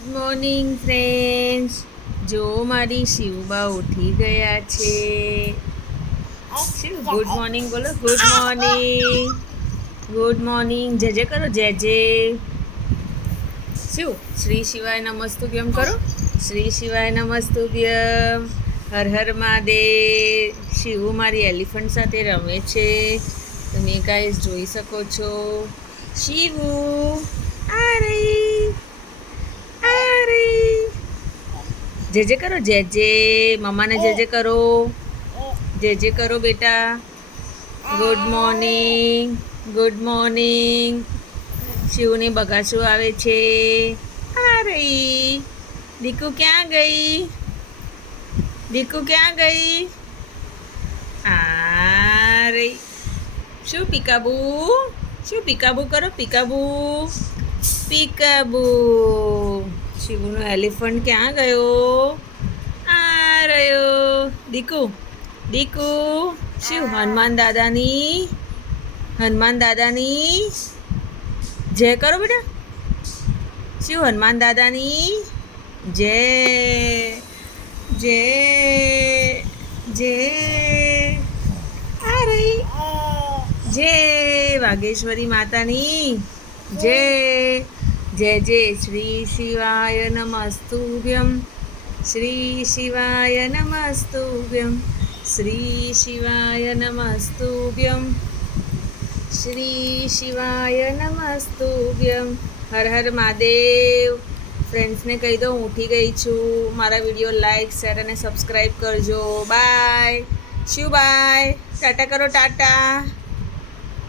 Good morning friends. જો મારી શિવબા ઉઠી ગયા છે. શિવ ગુડ મોર્નિંગ બોલો. Good morning, good morning. જય જય કરો, જય જય. શિવ શ્રી શિવાય નમસ્તુભ્યમ કરો. શ્રી શિવાય નમસ્તુભ્યમ. હર હર મહાદેવ. શિવ મારી એલિફન્ટ સાથે રમે છે, તમે ગાઈસ જોઈ શકો છો. શિવુ આ રહી, આ રહી. જય જય કરો, જય જય. મમ્માને જય જય કરો, જય જય કરો બેટા. Good morning, good morning. શિવની બગાસું આવે છે. આ રહી. દીકુ ક્યાં ગઈ? દીકુ ક્યાં ગઈ? આ રહી. શું પીકાબુ? શું પીકાબુ કરો? પીકાબુ, પીકાબુ. શિવનો એલિફન્ટ ક્યાં ગયો? આ રહ્યો. દીકુ, દીકુ. શિવ હનુમાન દાદાની, હનુમાન દાદાની જય કરો બેટા. શિવ હનુમાન દાદાની જય, જય, જય. આ રહી. જય વાગેશ્વરી માતાની જય, જય જય. શ્રી શિવાય નમસ્તુભ્યમ, શ્રી શિવાય નમસ્તુભ્યમ, શ્રી શિવાય નમસ્તુભ્યમ, શ્રી શિવાય નમસ્તુભ્યમ. હર હર મહાદેવ. ફ્રેન્ડ્સને કહી દો હું ઉઠી ગઈ છું. મારા વિડીયો લાઈક, શેર અને સબસ્ક્રાઈબ કરજો. Bye Shiv, bye. ટાટા કરો, ટાટા.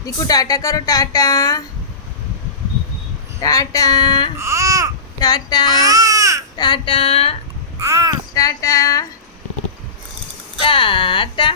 દીકુ ટાટા કરો, ટાટા, ટાટા, ટાટા, ટાટા, ટાટા, ટાટા.